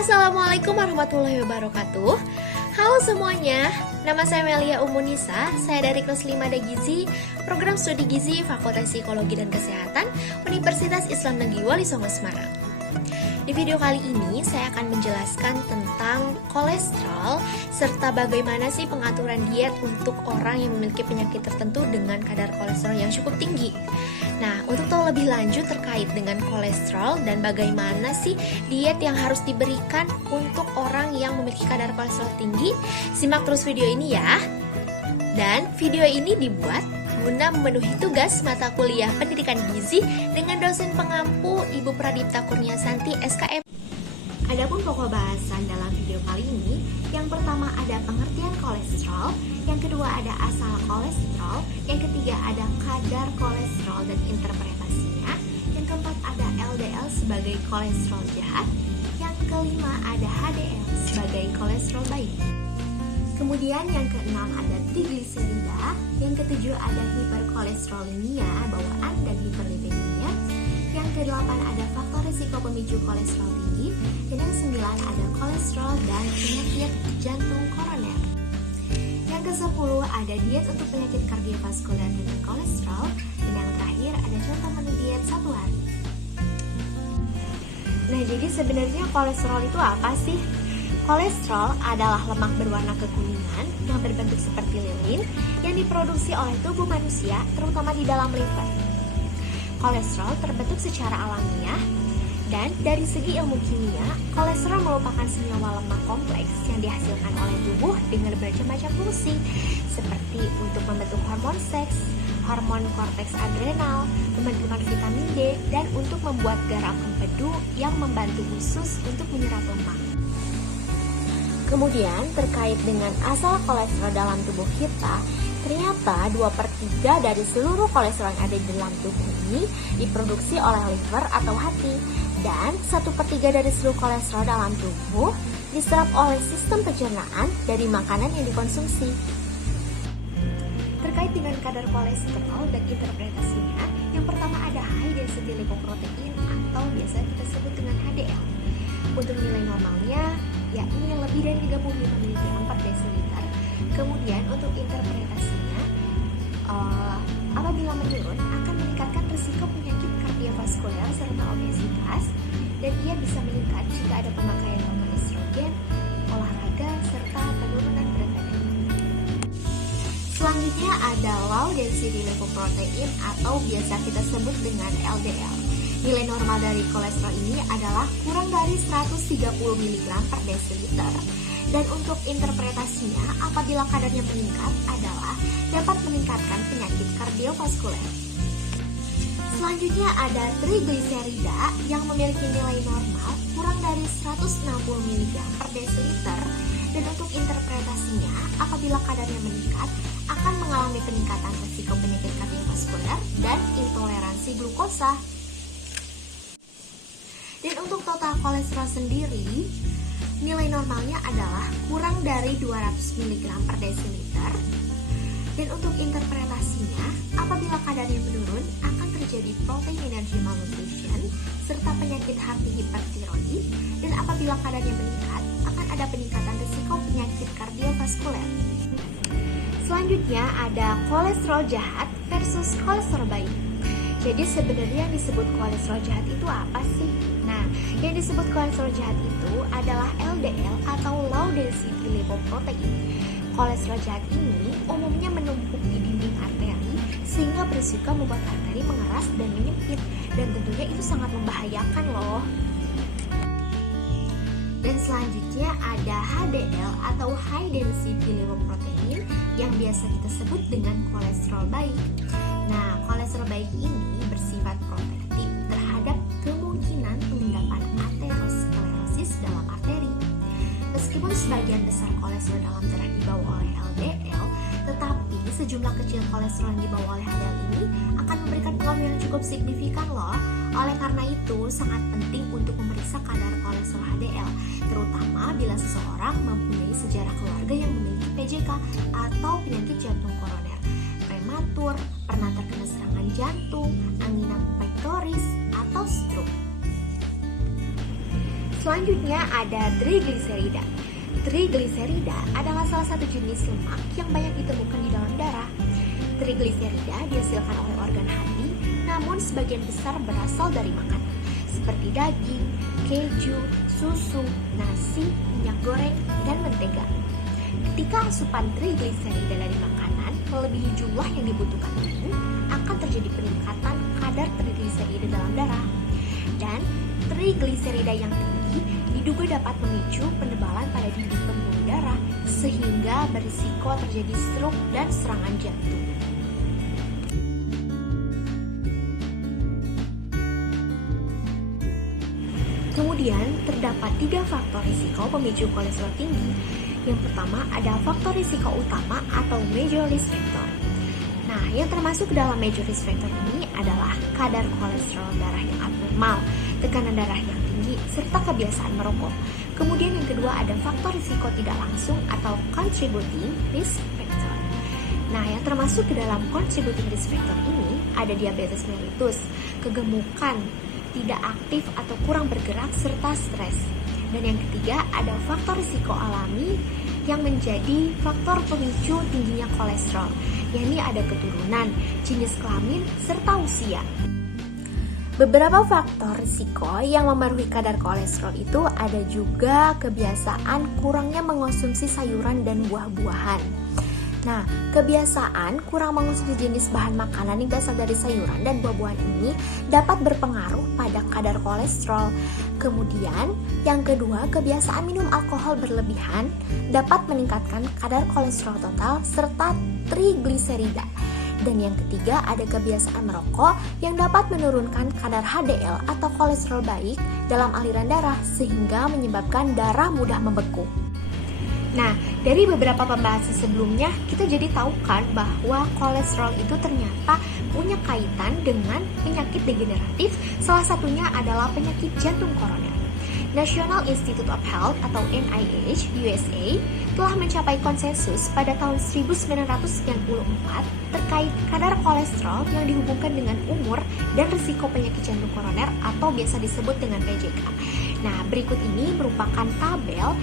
Assalamualaikum warahmatullahi wabarakatuh. Halo semuanya, nama saya Melia Umunisa. Saya dari kelas 5 Gizi, program studi Gizi Fakultas Psikologi dan Kesehatan Universitas Islam Negeri Wali Songo Semarang. Di video kali ini saya akan menjelaskan tentang kolesterol serta bagaimana sih pengaturan diet untuk orang yang memiliki penyakit tertentu dengan kadar kolesterol yang cukup tinggi. Nah, untuk tahu lebih lanjut terkait dengan kolesterol dan bagaimana sih diet yang harus diberikan untuk orang yang memiliki kadar kolesterol tinggi, simak terus video ini ya. Dan video ini dibuat guna memenuhi tugas mata kuliah pendidikan gizi dengan dosen pengampu Ibu Pradipta Kurniasanti SKM. Adapun pokok bahasan dalam video kali ini, yang pertama ada pengertian kolesterol, yang kedua ada asal kolesterol, yang ketiga ada kadar kolesterol dan interpretasinya, yang keempat ada LDL sebagai kolesterol jahat, yang kelima ada HDL sebagai kolesterol baik. Kemudian yang keenam ada trigliserida, yang ketujuh ada hiperkolesterolemia bawaan dan hiperlipidemia, yang kedelapan ada faktor risiko pemicu kolesterol tinggi, dan yang sembilan ada kolesterol dan penyakit jantung koroner. Yang ke-10 ada diet untuk penyakit kardiovaskuler dengan kolesterol, dan yang terakhir ada contoh menu diet 1 hari. Nah, jadi sebenarnya kolesterol itu apa sih? Kolesterol adalah lemak berwarna kekuningan yang berbentuk seperti lilin yang diproduksi oleh tubuh manusia, terutama di dalam liver. Kolesterol terbentuk secara alamiah, dan dari segi ilmu kimia, kolesterol merupakan senyawa lemak kompleks yang dihasilkan oleh tubuh dengan bermacam-macam fungsi, seperti untuk membentuk hormon seks, hormon korteks adrenal, pembentukan vitamin D, dan untuk membuat garam empedu yang membantu usus untuk menyerap lemak. Kemudian terkait dengan asal kolesterol dalam tubuh kita, ternyata 2/3 dari seluruh kolesterol yang ada di dalam tubuh ini diproduksi oleh liver atau hati, dan 1/3 dari seluruh kolesterol dalam tubuh diserap oleh sistem pencernaan dari makanan yang dikonsumsi. Terkait dengan kadar kolesterol dan interpretasinya, yang pertama ada high density lipoprotein atau biasa kita sebut dengan HDL. Untuk nilai normalnya yakni lebih dari 35 mg per desiliter. Kemudian untuk interpretasinya, apabila menurun akan meningkatkan risiko penyakit kardiovaskuler serta obesitas, dan ia bisa meningkat jika ada pemakaian hormon estrogen, olahraga, serta penurunan berat badan. Selanjutnya ada low density lipoprotein atau biasa kita sebut dengan LDL. Nilai normal dari kolesterol ini adalah kurang dari 130 mg per desiliter. Dan untuk interpretasinya, apabila kadarnya meningkat adalah dapat meningkatkan penyakit kardiovaskuler. Selanjutnya ada trigliserida yang memiliki nilai normal kurang dari 160 mg per desiliter. Dan untuk interpretasinya, apabila kadarnya meningkat akan mengalami peningkatan risiko penyakit kardiovaskuler dan intoleransi glukosa. Dan untuk total kolesterol sendiri, nilai normalnya adalah kurang dari 200 mg per desiliter. Dan untuk interpretasinya, apabila kadarnya menurun akan terjadi protein energy malnutrition serta penyakit hati hipertiroid, dan apabila kadarnya meningkat akan ada peningkatan risiko penyakit kardiovaskuler. Selanjutnya ada kolesterol jahat versus kolesterol baik. Jadi sebenarnya yang disebut kolesterol jahat itu apa sih? Nah, yang disebut kolesterol jahat itu adalah LDL atau low density lipoprotein. Kolesterol jahat ini umumnya menumpuk di dinding arteri sehingga berisiko membuat arteri mengeras dan menyempit, dan tentunya itu sangat membahayakan loh. Dan selanjutnya ada HDL atau high density lipoprotein yang biasa kita sebut dengan kolesterol baik. Nah, kolesterol baik ini bersifat protektif terhadap kemungkinan pengendapan aterosklerosis dalam arteri. Meskipun sebagian besar kolesterol dalam darah dibawa oleh LDL, tetapi sejumlah kecil kolesterol yang dibawa oleh HDL ini akan memberikan pengaruh yang cukup signifikan loh. Oleh karena itu, sangat penting untuk memeriksa kadar kolesterol HDL, terutama bila seseorang mempunyai sejarah keluarga yang memiliki PJK atau penyakit jantung koroner, prematur, pernah terkena serangan jantung, angina pectoris, atau stroke. Selanjutnya ada trigliserida. Trigliserida adalah salah satu jenis lemak yang banyak ditemukan di dalam darah. Trigliserida dihasilkan oleh organ hati, namun sebagian besar berasal dari makanan, seperti daging, keju, susu, nasi, minyak goreng, dan mentega. Ketika asupan trigliserida dari makanan melebihi jumlah yang dibutuhkan tubuh, akan terjadi peningkatan kadar trigliserida dalam darah. Dan trigliserida yang tinggi diduga dapat memicu penebalan pada dinding pembuluh darah sehingga berisiko terjadi stroke dan serangan jantung. Kemudian terdapat 3 faktor risiko pemicu kolesterol tinggi. Yang pertama ada faktor risiko utama atau major risk factor. Nah, yang termasuk dalam major risk factor ini adalah kadar kolesterol darah yang abnormal, tekanan darah yang tinggi, serta kebiasaan merokok. Kemudian yang kedua ada faktor risiko tidak langsung atau contributing risk factor. Nah, yang termasuk ke dalam contributing risk factor ini ada diabetes mellitus, kegemukan, tidak aktif atau kurang bergerak, serta stres. Dan yang ketiga ada faktor risiko alami yang menjadi faktor pemicu tingginya kolesterol, yakni ada keturunan, jenis kelamin, serta usia. Beberapa faktor risiko yang memengaruhi kadar kolesterol itu ada juga kebiasaan kurangnya mengonsumsi sayuran dan buah-buahan. Nah, kebiasaan kurang mengonsumsi jenis bahan makanan yang berasal dari sayuran dan buah-buahan ini dapat berpengaruh pada kadar kolesterol. Kemudian, yang kedua, kebiasaan minum alkohol berlebihan dapat meningkatkan kadar kolesterol total serta trigliserida. Dan yang ketiga, ada kebiasaan merokok yang dapat menurunkan kadar HDL atau kolesterol baik dalam aliran darah sehingga menyebabkan darah mudah membeku. Nah, dari beberapa pembahasan sebelumnya, kita jadi tahu kan bahwa kolesterol itu ternyata punya kaitan dengan penyakit degeneratif, salah satunya adalah penyakit jantung koroner. National Institute of Health atau NIH USA telah mencapai konsensus pada tahun 1994 terkait kadar kolesterol yang dihubungkan dengan umur dan risiko penyakit jantung koroner atau biasa disebut dengan PJK. Nah, berikut ini merupakan tabel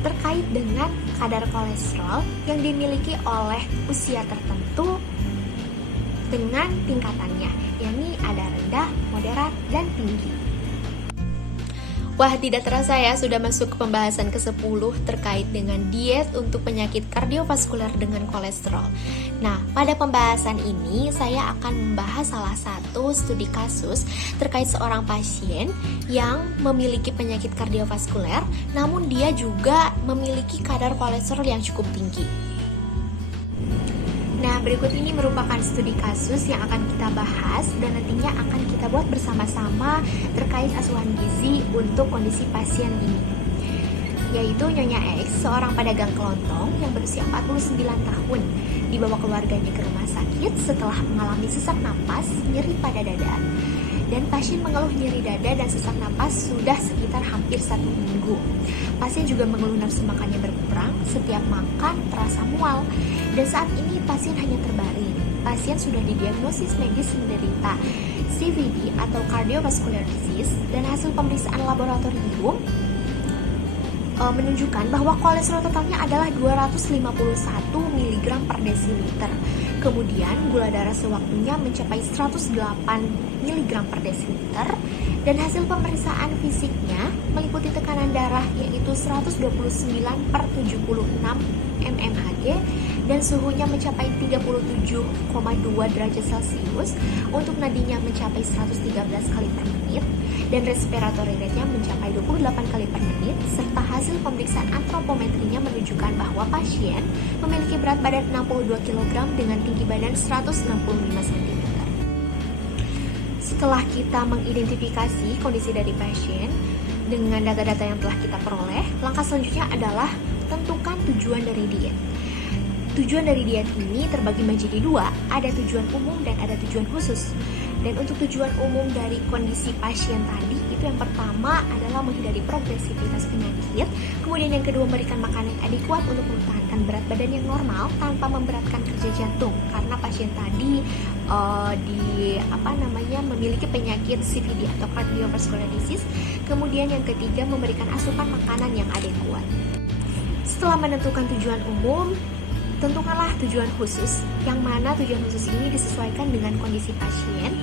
terkait dengan kadar kolesterol yang dimiliki oleh usia tertentu dengan tingkatannya, yakni ada rendah, moderat, dan tinggi. Wah, tidak terasa ya sudah masuk ke pembahasan ke-10 terkait dengan diet untuk penyakit kardiovaskuler dengan kolesterol. Nah, pada pembahasan ini saya akan membahas salah satu studi kasus terkait seorang pasien yang memiliki penyakit kardiovaskuler, namun dia juga memiliki kadar kolesterol yang cukup tinggi. Nah, berikut ini merupakan studi kasus yang akan kita bahas dan nantinya akan kita buat bersama-sama terkait asuhan gizi untuk kondisi pasien ini. Yaitu Nyonya X, seorang pedagang kelontong yang berusia 49 tahun, dibawa keluarganya ke rumah sakit setelah mengalami sesak napas, nyeri pada dada. Dan pasien mengeluh nyeri dada dan sesak napas sudah sekitar hampir 1 minggu. Pasien juga mengeluh nafsu makannya berkurang, setiap makan terasa mual. Dan saat ini pasien hanya terbaring. Pasien sudah didiagnosis medis menderita CVD atau cardiovascular disease dan hasil pemeriksaan laboratorium menunjukkan bahwa kolesterol totalnya adalah 251 mg per desiliter. Kemudian gula darah sewaktunya mencapai 108 mg per desiliter dan hasil pemeriksaan fisiknya meliputi tekanan darah yaitu 129 per 76 mmHg dan suhunya mencapai 37,2 derajat Celcius, untuk nadinya mencapai 113 kali per menit dan respiratory rate-nya mencapai 28 kali per menit, serta hasil pemeriksaan antropometrinya menunjukkan bahwa pasien memiliki berat badan 62 kg dengan tinggi badan 165 cm. Setelah kita mengidentifikasi kondisi dari pasien dengan data-data yang telah kita peroleh, langkah selanjutnya adalah tentukan tujuan dari diet. Tujuan dari diet ini terbagi menjadi 2, ada tujuan umum dan ada tujuan khusus. Dan untuk tujuan umum dari kondisi pasien tadi, itu yang pertama adalah menghindari progresivitas penyakit, kemudian yang kedua memberikan makanan adekuat untuk mempertahankan mendapatkan berat badan yang normal tanpa memberatkan kerja jantung karena pasien tadi memiliki penyakit CVD atau cardiovascular disease. Kemudian yang ketiga, memberikan asupan makanan yang adekuat. Setelah menentukan tujuan umum, tentukanlah tujuan khusus, yang mana tujuan khusus ini disesuaikan dengan kondisi pasien.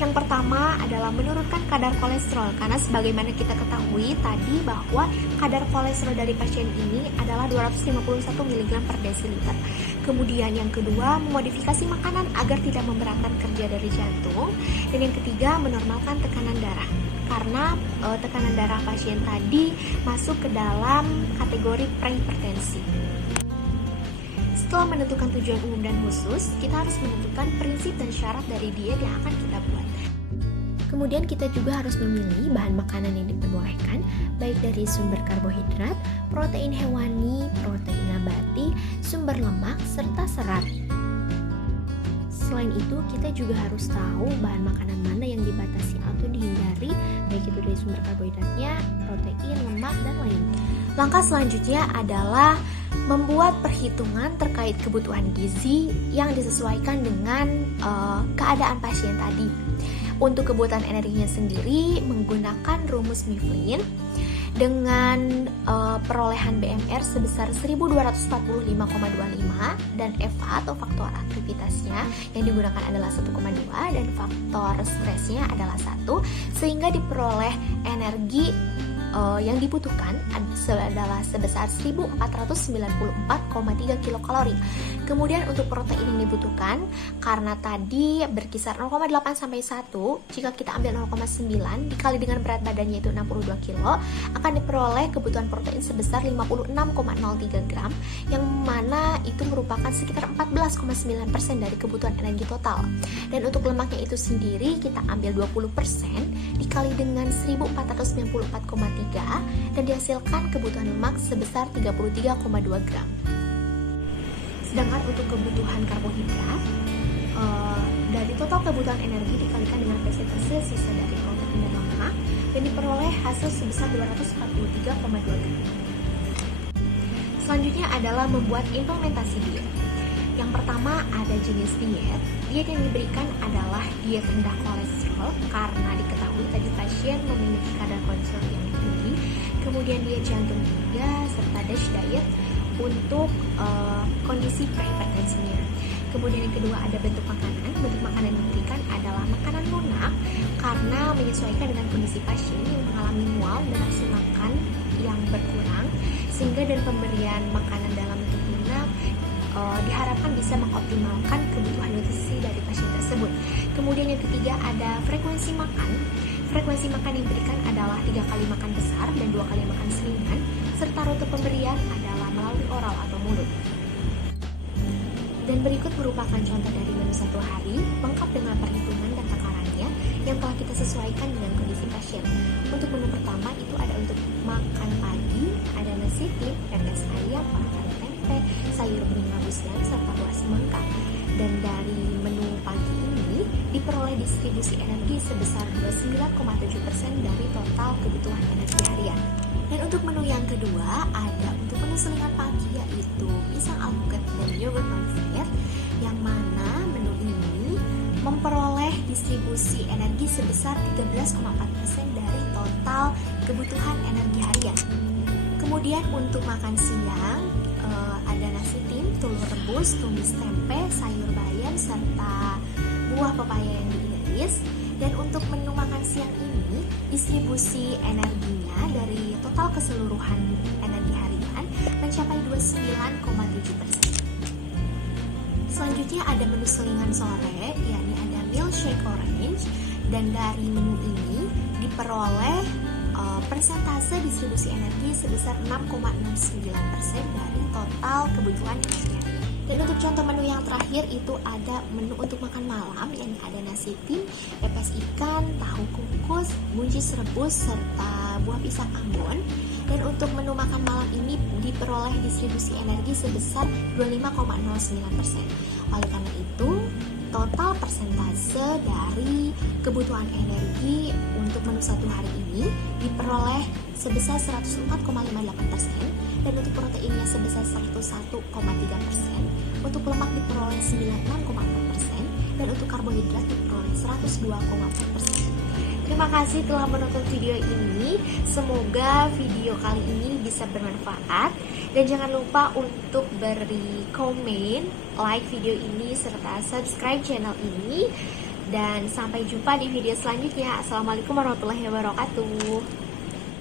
Yang pertama adalah menurunkan kadar kolesterol, karena sebagaimana kita ketahui tadi bahwa kadar kolesterol dari pasien ini adalah 251 mg per desiliter. Kemudian yang kedua, memodifikasi makanan agar tidak memberatkan kerja dari jantung. Dan yang ketiga, menormalkan tekanan darah, karena tekanan darah pasien tadi masuk ke dalam kategori prehipertensi. Setelah menentukan tujuan umum dan khusus, kita harus menentukan prinsip dan syarat dari diet yang akan kita buat. Kemudian kita juga harus memilih bahan makanan yang diperbolehkan, baik dari sumber karbohidrat, protein hewani, protein nabati, sumber lemak, serta serat. Selain itu, kita juga harus tahu bahan makanan mana yang dibatasi atau dihindari, baik itu dari sumber karbohidratnya, protein, lemak, dan lainnya. Langkah selanjutnya adalah membuat perhitungan terkait kebutuhan gizi yang disesuaikan dengan keadaan pasien tadi. Untuk kebutuhan energinya sendiri menggunakan rumus Mifflin dengan perolehan BMR sebesar 1245,25 dan FA atau faktor aktivitasnya yang digunakan adalah 1,2 dan faktor stresnya adalah 1, sehingga diperoleh energi yang dibutuhkan adalah sebesar 1494,3 kilokalori. Kemudian untuk protein yang dibutuhkan, karena tadi berkisar 0,8 sampai 1, jika kita ambil 0,9 dikali dengan berat badannya itu 62 kilo, akan diperoleh kebutuhan protein sebesar 56,03 gram, yang mana itu merupakan sekitar 14,9% dari kebutuhan energi total. Dan untuk lemaknya itu sendiri kita ambil 20% dikali dengan 1494,3 dan dihasilkan kebutuhan lemak sebesar 33,2 gram. Sedangkan untuk kebutuhan karbohidrat, dari total kebutuhan energi dikalikan dengan persentase sisa dari protein dan lemak dan diperoleh hasil sebesar 243,2 gram. Selanjutnya adalah membuat implementasi diet. Yang pertama ada jenis diet. Diet yang diberikan adalah diet rendah kolesterol karena diketahui tadi pasien memiliki kadar kolesterol yang tinggi. Kemudian diet jantung juga, serta DASH diet untuk kondisi prehipertensinya. Kemudian yang kedua ada bentuk makanan. Bentuk makanan yang diberikan adalah makanan lunak karena menyesuaikan dengan kondisi pasien yang mengalami mual dan nafsu makan yang berkurang, sehingga dan pemberian makanan dalam bentuk lunak diharapkan bisa mengoptimalkan kebutuhan nutrisi dari pasien tersebut. Kemudian yang ketiga ada frekuensi makan. Frekuensi makan yang diberikan adalah 3 kali makan besar dan 2 kali makan selingan, serta rute pemberian adalah melalui oral atau mulut. Dan berikut merupakan contoh dari menu satu hari, lengkap dengan perhitungan dan takarannya yang telah kita sesuaikan dengan kondisi pasien. Untuk menu pertama itu ada untuk makan pagi, ada nasi tim, pepes ayam, pakai tempe, sayur bening rebusnya, serta buah semangka. Dan dari menu pagi ini diperoleh distribusi energi sebesar 29,7% dari total kebutuhan energi harian. Dan untuk menu yang kedua ada untuk menu selingan pagi, yaitu pisang alpukat dan yogurt non-fat, yang mana menu ini memperoleh distribusi energi sebesar 13,4% dari total kebutuhan energi harian. Kemudian untuk makan siang ada nasi tim, telur rebus, tumis tempe, sayur bayam, serta buah pepaya yang diiris. Dan untuk menu makan siang ini distribusi energinya dari total keseluruhan energi harian mencapai 29,7%. Selanjutnya ada menu selingan sore, yakni ada milkshake orange, dan dari menu ini diperoleh persentase distribusi energi sebesar 6,69% dari total kebutuhan energi harian. Dan untuk contoh menu yang terakhir itu ada menu untuk makan malam, yang ada nasi tim, pepes ikan, tahu kukus, buncis rebus, serta buah pisang Ambon. Dan untuk menu makan malam ini diperoleh distribusi energi sebesar 25,09%. Oleh karena itu, total persentase dari kebutuhan energi untuk menu satu hari ini diperoleh sebesar 104,58%, dan untuk proteinnya sebesar 101,3%, untuk lemak diperoleh 96,4%, dan untuk karbohidrat diperoleh 102,4%. Terima kasih telah menonton video ini. Semoga video kali ini bisa bermanfaat. Dan jangan lupa untuk beri komen, like video ini, serta subscribe channel ini. Dan sampai jumpa di video selanjutnya. Assalamualaikum warahmatullahi wabarakatuh.